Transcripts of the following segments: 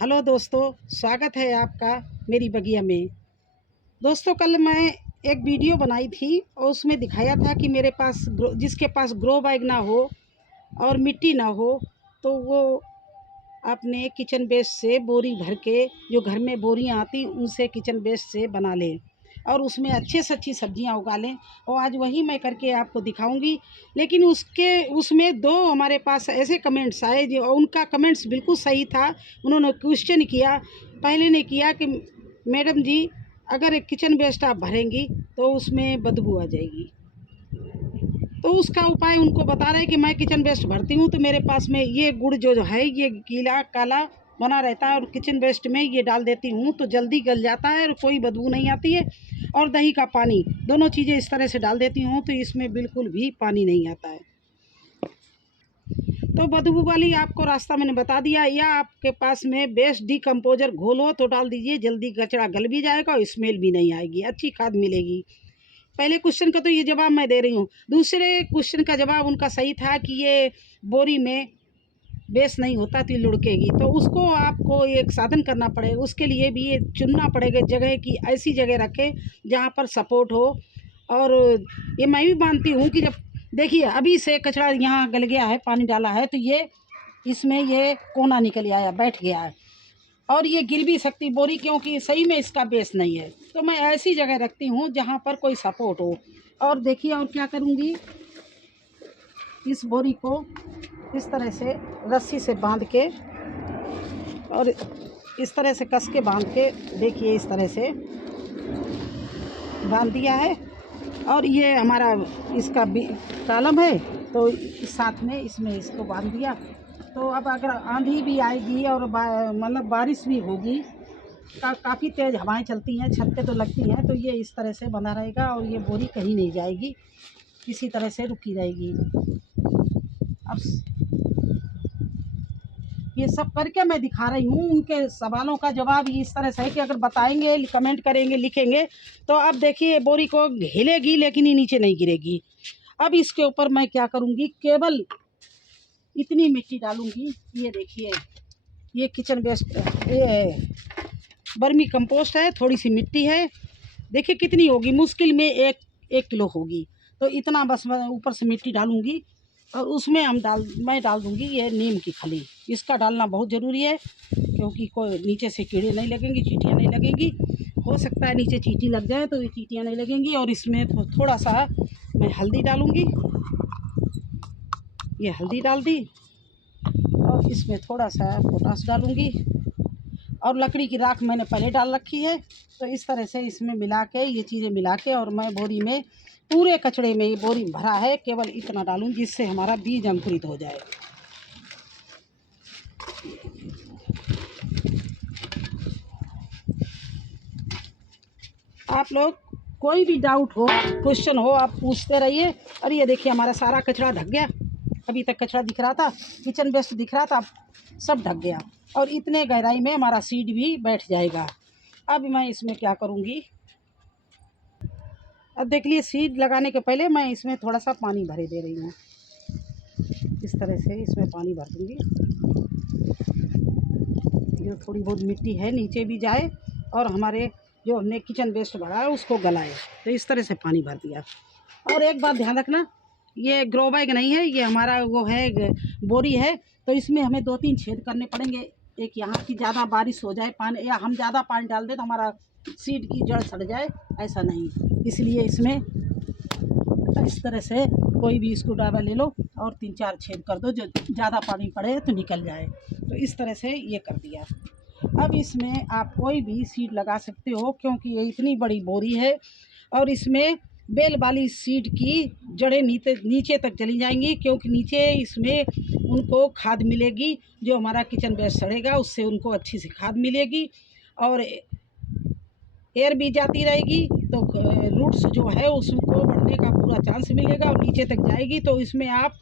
Hello दोस्तों, स्वागत है आपका मेरी बगिया में। दोस्तों, कल मैं एक वीडियो बनाई थी और उसमें दिखाया था कि मेरे पास जिसके पास ग्रो बैग ना हो और मिट्टी ना हो तो वो अपने किचन वेस्ट से बोरी भर के, जो घर में बोरियां आती उनसे किचन वेस्ट से बना लें और उसमें अच्छे से अच्छी सब्जियां उगा लें। और आज वही मैं करके आपको दिखाऊंगी। लेकिन उसमें दो हमारे पास ऐसे कमेंट्स आए जो उनका कमेंट्स बिल्कुल सही था। उन्होंने क्वेश्चन किया, पहले ने किया कि मैडम जी, अगर एक किचन वेस्ट आप भरेंगी तो उसमें बदबू आ जाएगी। तो उसका उपाय उनको बता रहे कि मैं किचन वेस्ट भरती हूँ तो मेरे पास में ये गुड़ जो है ये गीला काला बना रहता है और किचन वेस्ट में ये डाल देती हूँ तो जल्दी गल जाता है और कोई बदबू नहीं आती है। और दही का पानी, दोनों चीज़ें इस तरह से डाल देती हूँ तो इसमें बिल्कुल भी पानी नहीं आता है। तो बदबू वाली आपको रास्ता मैंने बता दिया। या आपके पास में वेस्ट डिकम्पोजर घोल हो तो डाल दीजिए, जल्दी कचरा गल भी जाएगा और स्मेल भी नहीं आएगी, अच्छी खाद मिलेगी। पहले क्वेश्चन का तो ये जवाब मैं दे रही हूँ। दूसरे क्वेश्चन का जवाब उनका सही था कि ये बोरी में बेस नहीं होता तो लुढ़केगी, तो उसको आपको एक साधन करना पड़ेगा। उसके लिए भी ये चुनना पड़ेगा जगह की, ऐसी जगह रखें जहाँ पर सपोर्ट हो। और ये मैं भी मानती हूँ कि जब देखिए अभी से कचरा यहाँ गल गया है, पानी डाला है तो ये इसमें ये कोना निकल आया, बैठ गया है और ये गिर भी सकती बोरी, क्योंकि सही में इसका बेस नहीं है। तो मैं ऐसी जगह रखती हूँ जहाँ पर कोई सपोर्ट हो। और देखिए और क्या करूँगी, इस बोरी को इस तरह से रस्सी से बांध के और इस तरह से कस के बांध के, देखिए इस तरह से बांध दिया है। और ये हमारा इसका कॉलम है तो साथ में इसमें इसको बांध दिया। तो अब अगर आंधी भी आएगी और मतलब बारिश भी होगी, काफ़ी तेज़ हवाएं चलती हैं, छत पे तो लगती हैं, तो ये इस तरह से बना रहेगा और ये बोरी कहीं नहीं जाएगी, इसी तरह से रुकी रहेगी। अब ये सब करके मैं दिखा रही हूँ। उनके सवालों का जवाब इस तरह से है कि अगर बताएंगे, कमेंट करेंगे, लिखेंगे तो अब देखिए बोरी को हिलेगी लेकिन ये नीचे नहीं गिरेगी। अब इसके ऊपर मैं क्या करूँगी, केवल इतनी मिट्टी डालूँगी। ये देखिए, ये किचन वेस्ट, ये बर्मी कंपोस्ट है, थोड़ी सी मिट्टी है। देखिए कितनी होगी, मुश्किल में एक किलो होगी। तो इतना बस मैं ऊपर से मिट्टी डालूँगी और उसमें मैं डाल दूँगी ये नीम की खली। इसका डालना बहुत ज़रूरी है क्योंकि कोई नीचे से कीड़े नहीं लगेंगे, चींटियाँ नहीं लगेंगी। हो सकता है नीचे चींटी लग जाए तो ये चींटियाँ नहीं लगेंगी। और इसमें थोड़ा सा मैं हल्दी डालूँगी, ये हल्दी डाल दी। और इसमें थोड़ा सा पोटास डालूँगी और लकड़ी की राख मैंने पहले डाल रखी है। तो इस तरह से इसमें मिला के, ये चीज़ें मिला के, और मैं बोरी में पूरे कचड़े में, ये बोरी भरा है, केवल इतना डालूँ जिससे हमारा बीज अंकुरित हो जाए। आप लोग कोई भी डाउट हो, क्वेश्चन हो, आप पूछते रहिए। और ये देखिए हमारा सारा कचरा ढक गया। अभी तक कचरा दिख रहा था, किचन वेस्ट दिख रहा था, सब ढक गया और इतने गहराई में हमारा सीड भी बैठ जाएगा। अब मैं इसमें क्या करूँगी, अब देख लिए सीड लगाने के पहले मैं इसमें थोड़ा सा पानी भरे दे रही हूँ। इस तरह से इसमें पानी भर दूँगी, जो थोड़ी बहुत मिट्टी है नीचे भी जाए और हमारे जो हमने किचन वेस्ट भरा है उसको गलाए। तो इस तरह से पानी भर दिया। और एक बात ध्यान रखना, ये ग्रो बैग नहीं है, ये हमारा वो है बोरी है। तो इसमें हमें 2-3 छेद करने पड़ेंगे। एक यहाँ की ज़्यादा बारिश हो जाए, पानी या हम ज़्यादा पानी डाल दें तो हमारा सीड की जड़ सड़ जाए, ऐसा नहीं। इसलिए इसमें इस तरह से कोई भी स्क्रू ड्राइवर ले लो और 3-4 छेद कर दो, जो ज़्यादा पानी पड़े तो निकल जाए। तो इस तरह से ये कर दिया। अब इसमें आप कोई भी सीड लगा सकते हो क्योंकि ये इतनी बड़ी बोरी है और इसमें बेल वाली सीड की जड़ें नीचे तक चली जाएंगी, क्योंकि नीचे इसमें उनको खाद मिलेगी। जो हमारा किचन वेस्ट सड़ेगा उससे उनको अच्छी सी खाद मिलेगी और एयर भी जाती रहेगी, तो रूट्स जो है उसको बढ़ने का पूरा चांस मिलेगा और नीचे तक जाएगी। तो इसमें आप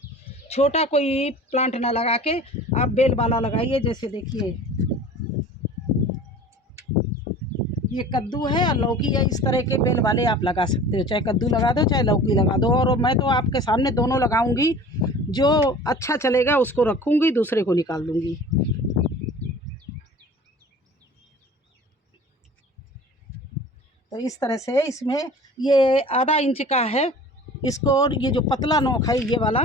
छोटा कोई प्लांट ना लगा के आप बेल वाला लगाइए। जैसे देखिए ये कद्दू है और लौकी है, इस तरह के बेल वाले आप लगा सकते हो। चाहे कद्दू लगा दो, चाहे लौकी लगा दो। और मैं तो आपके सामने दोनों लगाऊंगी, जो अच्छा चलेगा उसको रखूंगी, दूसरे को निकाल दूंगी। तो इस तरह से इसमें ये आधा इंच का है इसको, और ये जो पतला नोक है ये वाला,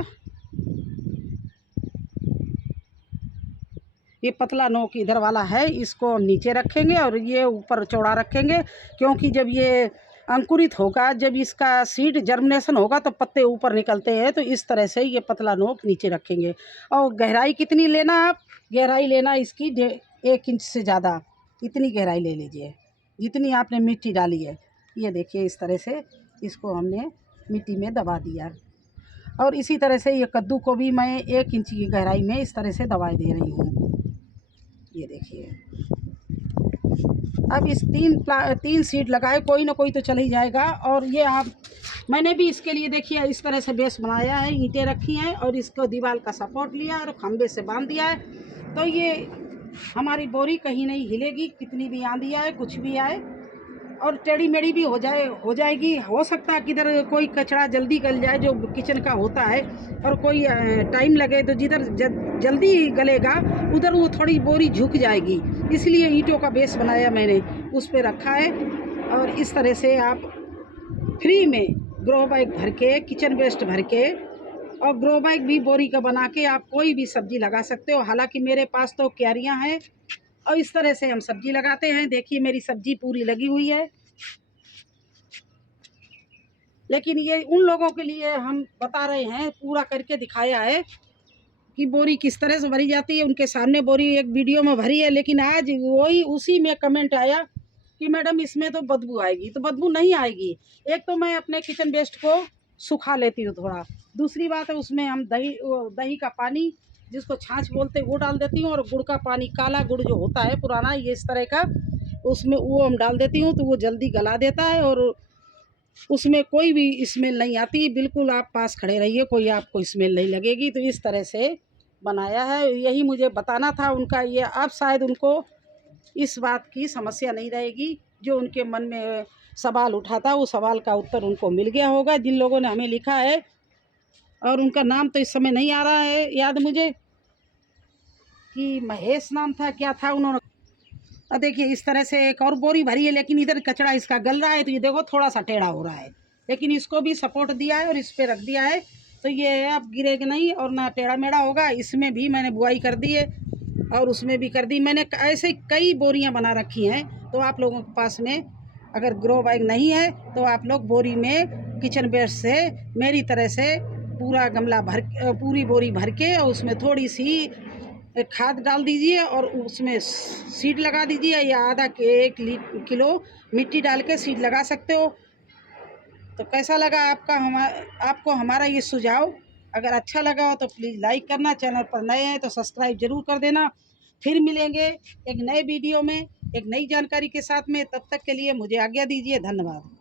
ये पतला नोक इधर वाला है, इसको नीचे रखेंगे और ये ऊपर चौड़ा रखेंगे, क्योंकि जब ये अंकुरित होगा, जब इसका सीड जर्मिनेशन होगा तो पत्ते ऊपर निकलते हैं। तो इस तरह से ये पतला नोक नीचे रखेंगे। और गहराई कितनी लेना, आप गहराई लेना इसकी 1 इंच से ज़्यादा, इतनी गहराई ले लीजिए जितनी आपने मिट्टी डाली है। ये देखिए इस तरह से इसको हमने मिट्टी में दबा दिया। और इसी तरह से ये कद्दू को भी मैं 1 इंच की गहराई में इस तरह से दबा दे रही हूँ। ये देखिए, अब इस 3 सीड लगाए, कोई ना कोई तो चल ही जाएगा। और ये मैंने भी इसके लिए देखिए इस तरह से बेस बनाया है, ईंटें रखी हैं और इसको दीवार का सपोर्ट लिया और खंबे से बांध दिया है। तो ये हमारी बोरी कहीं नहीं हिलेगी, कितनी भी आंधी आए, कुछ भी आए। और टेढ़ी मेढ़ी भी हो जाएगी। हो सकता है किधर कोई कचरा जल्दी गल जाए जो किचन का होता है, और कोई टाइम लगे तो जिधर जल्दी गलेगा उधर वो थोड़ी बोरी झुक जाएगी। इसलिए ईंटों का बेस बनाया मैंने, उस पर रखा है। और इस तरह से आप फ्री में ग्रो बैग भर के, किचन वेस्ट भर के, और ग्रो बैग भी बोरी का बना के आप कोई भी सब्जी लगा सकते हो। हालांकि मेरे पास तो क्यारियाँ हैं और इस तरह से हम सब्जी लगाते हैं। देखिए मेरी सब्जी पूरी लगी हुई है। लेकिन ये उन लोगों के लिए हम बता रहे हैं, पूरा करके दिखाया है कि बोरी किस तरह से भरी जाती है। उनके सामने बोरी एक वीडियो में भरी है, लेकिन आज वही उसी में कमेंट आया कि मैडम इसमें तो बदबू आएगी। तो बदबू नहीं आएगी। एक तो मैं अपने किचन वेस्ट को सुखा लेती हूँ थोड़ा, दूसरी बात है उसमें हम दही का पानी, जिसको छाछ बोलते हैं, वो डाल देती हूँ। और गुड़ का पानी, काला गुड़ जो होता है पुराना, ये इस तरह का, उसमें वो हम डाल देती हूँ, तो वो जल्दी गला देता है और उसमें कोई भी स्मेल नहीं आती। बिल्कुल आप पास खड़े रहिए, कोई आपको स्मेल नहीं लगेगी। तो इस तरह से बनाया है, यही मुझे बताना था उनका। ये अब शायद उनको इस बात की समस्या नहीं रहेगी, जो उनके मन में सवाल उठा था, वो सवाल का उत्तर उनको मिल गया होगा, जिन लोगों ने हमें लिखा है। और उनका नाम तो इस समय नहीं आ रहा है याद मुझे, कि महेश नाम था, क्या था उन्होंने। और देखिए इस तरह से एक और बोरी भरी है, लेकिन इधर कचरा इसका गल रहा है, तो ये देखो थोड़ा सा टेढ़ा हो रहा है, लेकिन इसको भी सपोर्ट दिया है और इस पर रख दिया है, तो ये अब गिरेगा नहीं और ना टेढ़ा मेढ़ा होगा। इसमें भी मैंने बुआई कर दी है और उसमें भी कर दी मैंने। ऐसे कई बोरियां बना रखी हैं। तो आप लोगों के पास में अगर ग्रो बैग नहीं है तो आप लोग बोरी में किचन वेस्ट से मेरी तरह से पूरा गमला भर, पूरी बोरी भर के, और उसमें थोड़ी सी खाद डाल दीजिए और उसमें सीड लगा दीजिए, या आधा 1 किलो मिट्टी डाल के सीड लगा सकते हो। तो कैसा लगा आपको हमारा ये सुझाव? अगर अच्छा लगा हो तो प्लीज़ लाइक करना, चैनल पर नए हैं तो सब्सक्राइब जरूर कर देना। फिर मिलेंगे एक नए वीडियो में एक नई जानकारी के साथ में, तब तक के लिए मुझे आज्ञा दीजिए। धन्यवाद।